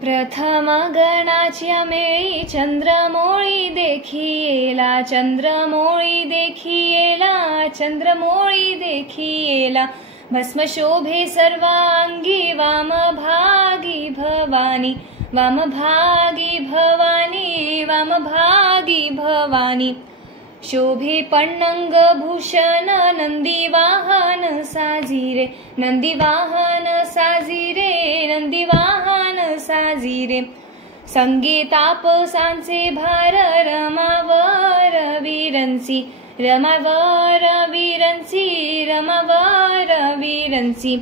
प्रथम गणाच्या मेळी चंद्रमोळी देखियेला, चंद्रमोळी देखियेला, चंद्रमोळी देखियेला. भस्म शोभे सर्वांगी वामभागी भवानी, वामभागी भवानी, वामभागी भवानी. शोभे पण्णंग भूषण नंदी वाहन साजिरे, नंदी वाहन साजिरे, नंदी वाहन साजिरे. संगे तापसांचे भार रमावर वीरंसी, रमावर वीरंसी, रमावर वीरंसी.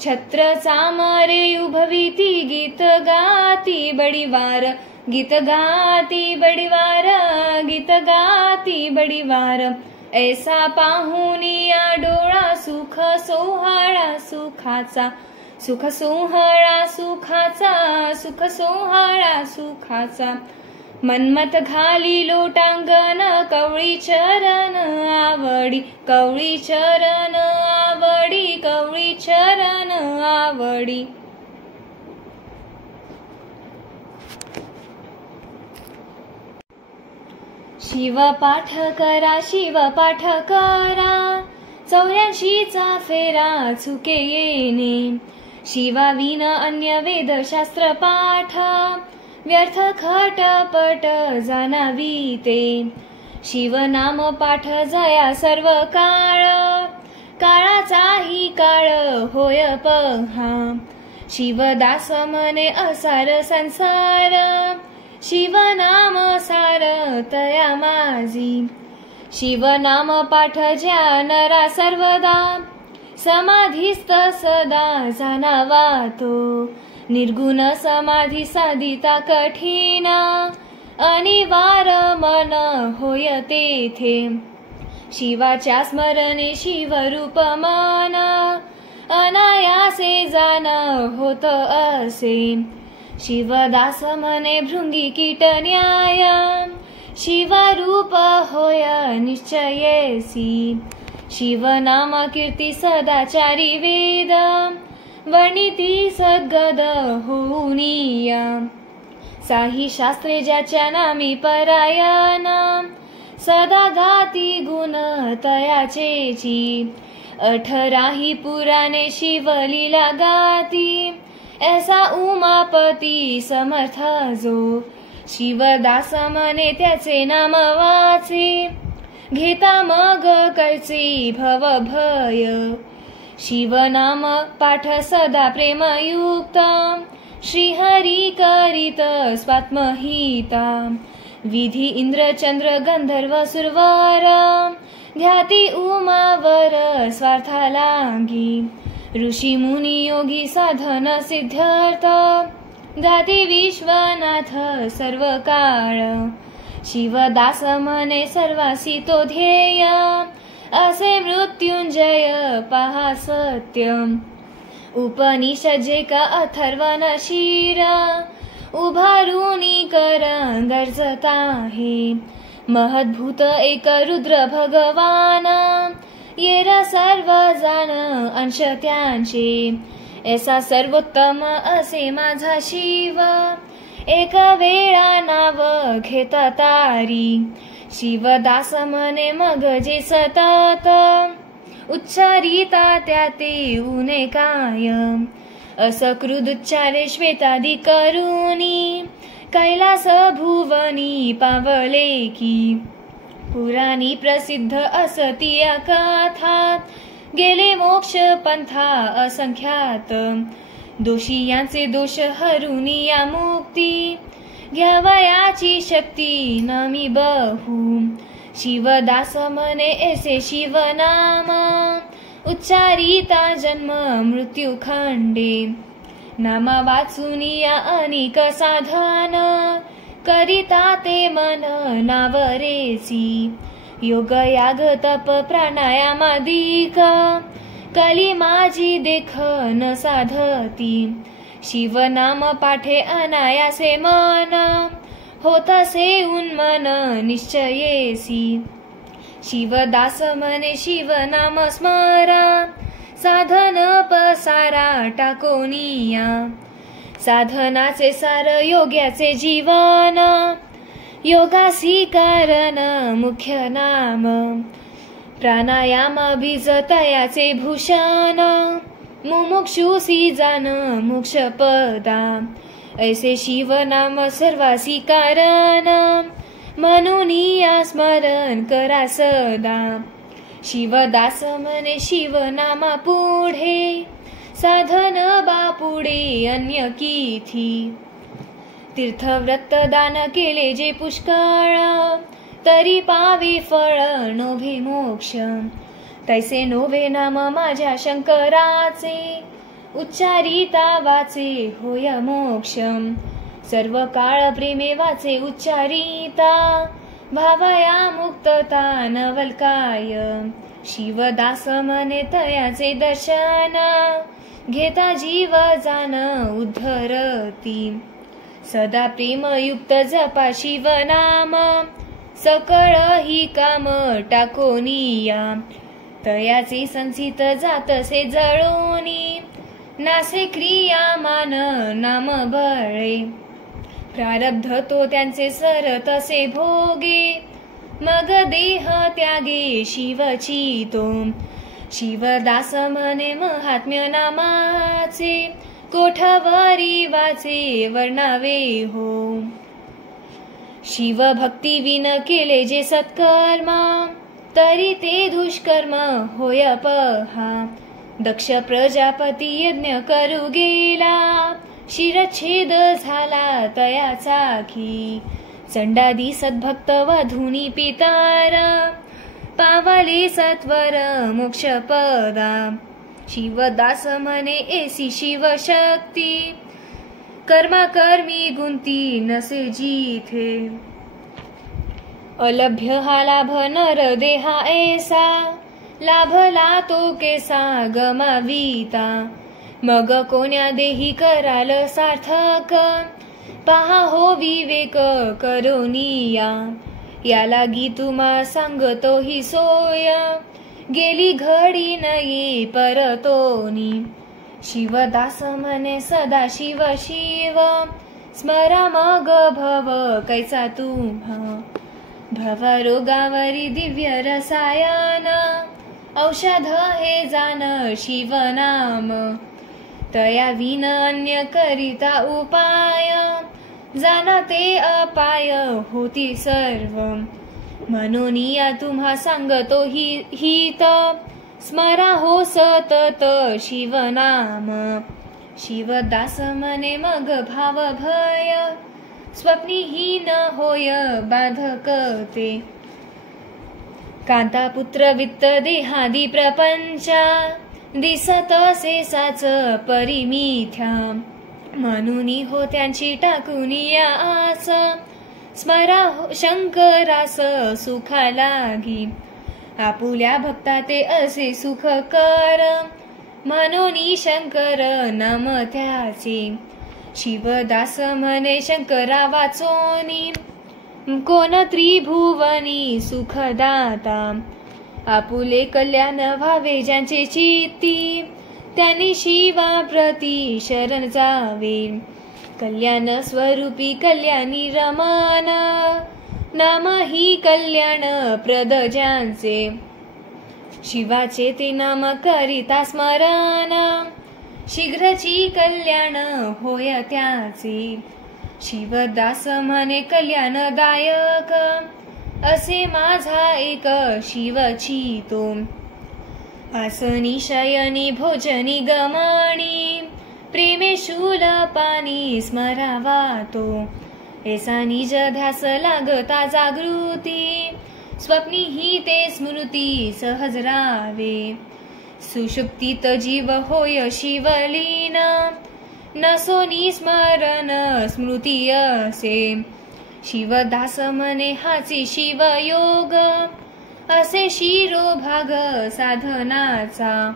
छत्र चामरे उभविती गीत गाती बडिवार, गीत गाती बडिवार, गीत गाती बडिवार. ऐसा पाहुनिया डोळा सुख सोहळा सुखाचा, सुख सोहळा सुखाचा, सुख सोहळा सुखाचा. मन्मथ घाली लोटांगण कवळी चरण आवडी, कवळी चरण आवडी, कवळी चरण आवडी. शिवपाठ करा, शिवपाठ करा, 84चा फेरा चुके येणे. शिवाविन अन्य वेदशास्त्र पाठ, व्यर्थ खटपट जाणावी ते. शिवनाम पाठ जया सर्व काळ, काळाचाही काळ होय पहा. शिवदास मने असार संसार, शिवनाम सार तया माझी. शिवनाम पाठ ज्या नरा सर्वदा, समाधीस्थ सदा जाणावा तो. निर्गुण समाधी साधिता कठीण, अनिवार मन होय तेथे. शिवाच्या स्मरणे शिवरूप मन, अनायासे जाण होत असे. शिवदास मने भृंगी कीट न्याय, शिवरूप होय निश्चयेसी. शिवनाम कीर्ती सदाचारी वेद, वर्णिती सद्गद होऊनिया. साही शास्त्रे ज्याच्या नामी परायण, सदा गाती गुण तयाचेची. 18 पुराणे शिवलीला गाती, ऐसा उमापती समर्थ जो. शिवदास मने त्याचे नाम वाचे, घेता मग कैचे भव भय. शिवनाम पाठ सदा प्रेमयुक्त, श्रीहरी करीत स्वात्महिता. विधी इंद्र चंद्र गंधर्व सुरवर, ध्याती उमावर स्वार्था लागी. ऋषी मुनी योगी साधन सिद्धार्थ, दाती विश्वनाथ सर्व काळ. शिवदास मने सर्वासी तो ध्येय, असे मृत्युंजय पहा सत्य. उपनिषद जे का अथर्वण शीर, उभारुनी कर गरजत आहे. महद्भूत एक रुद्र भगवान, येरा सर्व जाण अंश त्यांचे. ऐसा सर्वोत्तम असे माझा शिव, एक वेळा नाव घेता तारी. शिवदास मने मग जे सतत, उच्चारिता त्या ते उने कायम. असकृद उच्चारे श्वेतादी करुणी, कैलास भुवनी पावले की. पुराणी प्रसिद्ध असती या कथा, गेले मोक्ष पंथा असंख्यात. दोषी यांचे दोष हरुनी या मुक्ती, घ्यावयाची शक्ती नामी बहु. शिवदास मने ऐसे शिवनाम, उच्चारिता जन्म मृत्यू खंडे. नामा वाचुनिया अनेक साधन, करिता ते मन नावरेची. योग याग तप प्राणायामादिक, कली माझी देख न साधती. शिवनाम पाठे अनायासे मन, होतसे उन्मन निश्चयेसी. शिवदास मने शिवनाम स्मरा, साधन पसारा टाकोनिया. साधनाचे सार योग्याचे जीवन, योगासी कारण मुख्य नाम, प्राणायाम बीज तयाचे भूषण, मुमुक्षुसी जान मोक्ष पदा, ऐसे शिव नाम सर्वासी कारण, म्हणून या स्मरण करा सदा. शिवदास म्हणे शिव नामा पुढे, साधन बापुडे अन्य किथी. तीर्थव्रत दान केले जे पुष्कळ, तरी पावे फळ नोभे मोक्ष. तैसे नोभे नाम माझ्या शंकराचे, उच्चारिता वाचे होय मोक्ष. सर्व काळ प्रेमे वाचे उच्चारिता, भावया मुक्तता नवलकाय. शिवदास म्हणे तयाचे दर्शन, घेता जीव जान उद्धरती. सदा प्रेमयुक्त जपा शिव नाम, सकळ ही काम टाकोनिया. तयाचे संचित जातसे जळोनी, नासे क्रिया मान नाम बळे. प्रारब्ध तो त्यांचे सर तसे भोगे, मग देह त्यागे शिवची तो. शिवदास म्हणे महात्म्य नामाचे, कोठवरी वाचे वर्णावे हो. शिव भक्ती विन केले जे सत्कर्म, तरी ते दुष्कर्म होय पहा. दक्ष प्रजापती यज्ञ करू गेला, शिरच्छेद झाला तयाचा की. चंडादी सद्भक्त वधुनी पितार, पावले सत्वर मोक्ष पदा. शिवदास म्हणे ऐसी शिवशक्ती, कर्माकर्मी गुंती नसे जिथे. अलभ्य हा लाभ नर देहा ऐसा, लाभला तो केसा गमाविता. मग कोण्या देही कराल सार्थक, पहा हो विवेक करोनिया. या लागी तुम्हा सांगतो ही सोय, गेली घडी नाही परतोनी. शिवदास म्हणे सदा शिव शिव, स्मरा मग भव कैसा तुम्हा. भव रोगावरी दिव्य रसायन, औषध हे जान शिव नाम. तया विन अन्य करिता उपाय, जाणते अपाय होती सर्व. म्हणून या तुम्हा सांगतो हित, स्मरा हो सतत शिव नाम. शिवदास म्हणे मग भाव भय, स्वप्नीहीन होय बाधकते. कांता पुत्र वित्त देहादी प्रपंचा, दिसत सेसाच परिमिथ्या. म्हणून हो त्यांची टाकूनी आस, स्मरा शंकरास सुखा लागी. आपुल्या भक्ता ते असे सुख कर, म्हणून शंकर नाम त्याचे. शिवदास म्हणे शंकरा वाचोनी, कोण त्रिभुवनी सुखदाता. आपुले कल्याण व्हावे ज्यांचे चित्ती, त्यांनी शिवा प्रती शरण जावे. कल्याण स्वरूपी कल्याणी रमान, नाम ही कल्याण प्रद ज्यांचे. शिवाचे ते नाम करिता स्मरण, शीघ्रची कल्याण होय त्याचे. शिवदास म्हणे कल्याणदायक, असे माझा एक शिवची तो. आसनी शयनी भोजनी गमणी, प्रेमे शूल पाणी स्मरावा तो. ऐसा निज ध्यास लागता जागृती, स्वप्नी ही ते स्मृती सहज रावे. सुषुप्तीत जीव होय शिवलीन, नसोनी स्मरण स्मृती असे. शिवदास म्हणे हाची शिवयोग, असे शिरोभाग साधनाचा.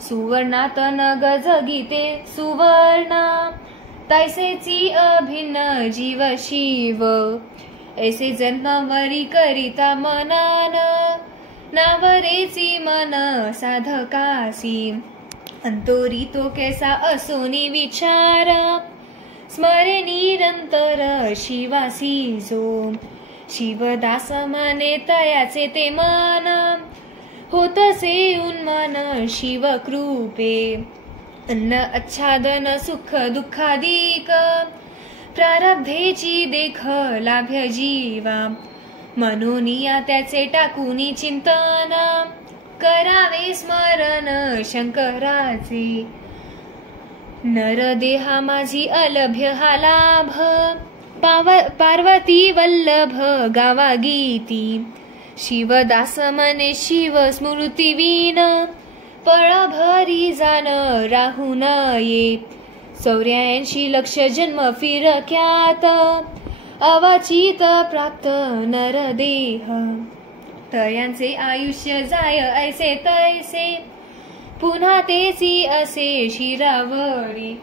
सुवर्णात नग जगिते सुवर्ण, तैसेची अभिन्न जीव शिव. ऐसे जन्मावरी करिता मनन, नावरेची मन साधकासी. अंतोरी तो कैसा असोनी विचार, स्मरे निरंतर शिवासी जो. शिवदास माने तयाचे ते मान, होतसे उन्मान शिव कृपे. अन्न आच्छादन सुख दुःखादिक, प्रारब्धेची देख लाभ्य जीवा. मनोनिया त्याचे टाकूनी चिंतन, करावे स्मरण शंकराचे. नरदेहा माझी अलभ्य हा लाभ, पार्वती वल्लभ गावा गीती. शिवदास मने शिव स्मृती विन, पळभरी जाण राहू नये. 84 लक्ष जन्म फिरक्यात, अवाचित प्राप्त नरदेह. तयांचे आयुष्य जाय ऐसे तैसे, पुन्हा तेची असे शिरावळी.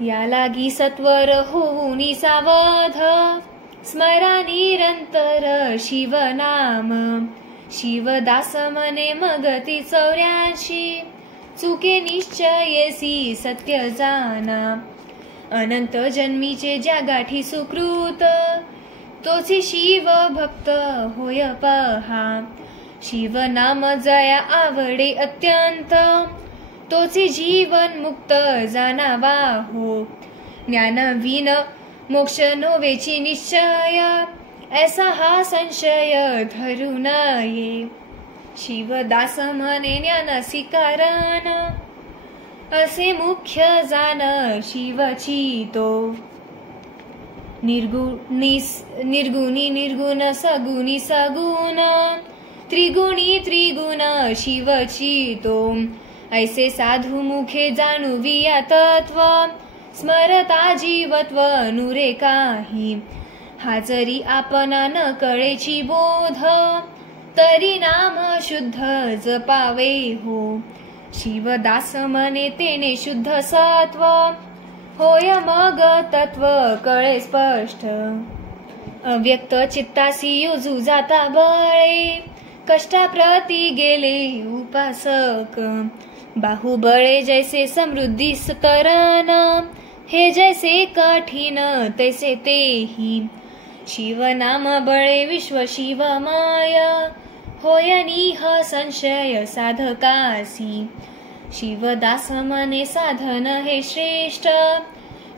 या लागी सत्वर होऊनी सावध, स्मरा निरंतर शिवनाम. शिवदास मने मगती 84, चुके निश्चयसी सत्य जाना. अनंत जन्मीचे ज्या गाठी सुकृत, तोची शिव भक्त होय पहा. शिवनाम जया आवडे अत्यंत, तोचे जीवन मुक्त जाणावा हो. ज्ञान विन मोक्ष नोवेची निश्चय, ऐसा हा संशय धरू नये. शिवदास म्हणे ज्ञानासी कारण, असे मुख्य जाण शिवची तो. निर्गुणी निर्गुण सगुणी सगुण, त्रिगुणी त्रिगुण शिवची तो. ऐसे साधू मुखे जाणूविया तत्व, स्मरता जीवत्व नुरे काही. हा जरी आपणा न कळेची बोध, तरी नाम शुद्ध जपावे हो. शिवदास मने तेने शुद्ध सत्व, होय मग तत्व कळे स्पष्ट. अव्यक्त चित्तासी योजू जाता बळे, कष्टाप्रती गेले उपासक. बाहुबळे जैसे समृद्धी स्तरण, हे जैसे कठीण तैसे तेही. शिवनाम बळे विश्व शिवमाय, होय निह संशय साधकासी. शिवदास मने साधन हे श्रेष्ठ,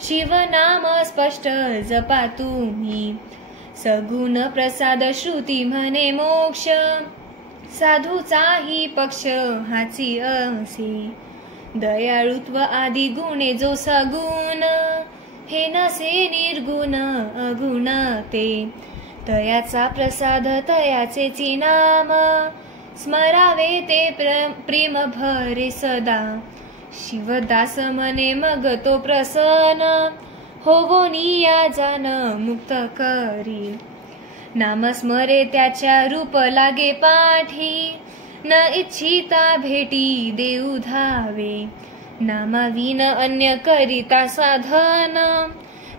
शिवनाम स्पष्ट जपा तुम्ही. सगुण प्रसाद श्रुती म्हणे मोक्ष, साधूचाही पक्ष हाची असे. दयाळुत्व आदी गुणे जो सगुण, हे नसे निर्गुण अगुण ते. तयाचा प्रसाद तयाचेची नाम, स्मरावे ते प्रेम भरे सदा. शिवदास मने मग तो प्रसन्न, होवो निया जाण मुक्त करी. नाम स्मरे त्याच्या रूप लागे पाठी, न इच्छिता भेटी देऊ धावे. नामाविन अन्य करिता साधन,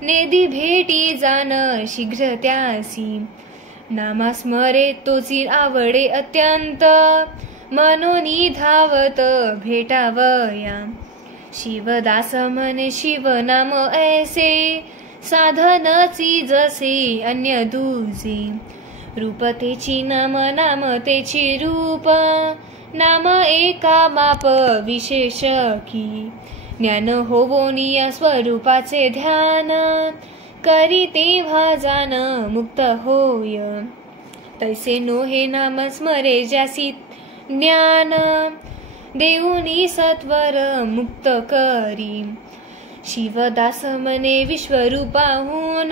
नेदी भेटी जाण शीघ्र त्यासी. नामा स्मरे तोची आवडे अत्यंत, मनोनी धावत भेटावया. शिवदास मने शिवनाम ऐसे, साधनची जसे अन्य दुजे. रूप तेची नाम नाम तेची रूप, नाम एका माप विशेष की. ज्ञान होवो निया स्वरूपाचे ध्यान, करी तेव्हा जाण मुक्त होय. तैसे नो हे नाम स्मरे ज्यासी ज्ञान, देऊनी सत्वर मुक्त करी. शिवदास मने विश्वरूपाहून,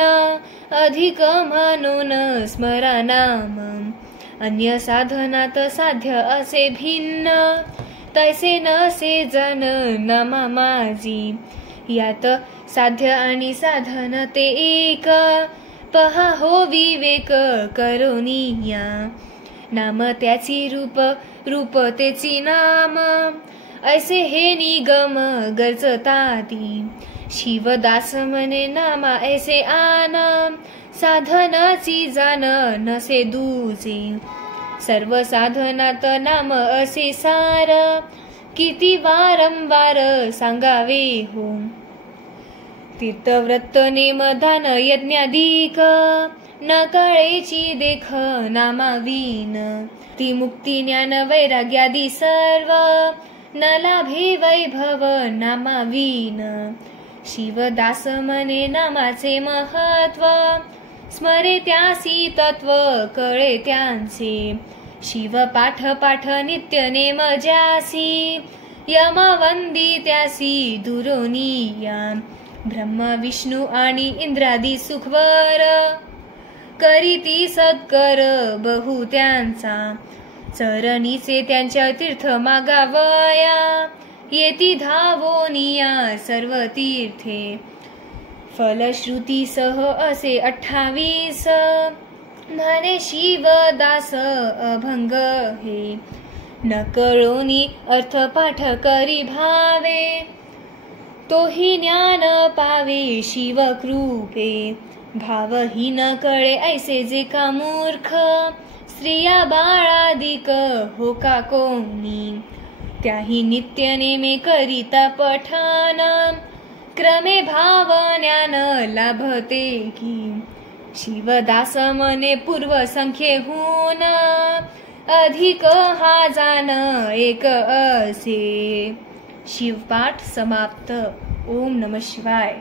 अधिक म्हणून स्मरा नाम. अन्य साधनात साध्य असे भिन्न, तैसे नसे जन नामा माझी. यात साध्य आणि साधन ते एक, पहा हो विवेक करोनिया. नाम त्याची रूप, रूप तेची नाम, ऐसे हे निगम गरजताती. शिवदास मने नामा ऐसे आन, साधनाची जाण नसे दूजे. सर्व साधनात नाम असे सार, किती वारंवार सांगावे हो. तीर्थव्रत नेमदान यज्ञाधिक न कळेची देख नामावीन ती मुक्ती ज्ञान वैराग्यादी सर्व न लाभे वैभव नामावीन शिवदास मने नामाचे महत्व स्मरे त्यासी तत्व कळे त्यांचे शिव पाठ पाठ नित्य नेम ज्यासी यमवंदी त्यासी दुरोनिया ब्रह्म विष्णू आणि इंद्रादी सुखवर करीती सत्कर बहु त्यांचा चरणीचे त्यांच्या तीर्थ मागावया येती धावोनिया सर्व तीर्थे फलश्रुती सह असे 28 म्हणे शिवदास अभंग हे न कळोनी अर्थ पाठ करी भावे तोही ज्ञान पावे शिवकृपे भावही न कळे ऐसे जे का मूर्ख स्त्रिया बाळादिक हो का कोणी त्याही नित्य नेमे करिता पठन क्रमे भाव ज्ञान लाभते की शिवदास मने पूर्व संख्येहून अधिक हा जान एक असे शिवपाठ समाप्त. ओम नमः शिवाय.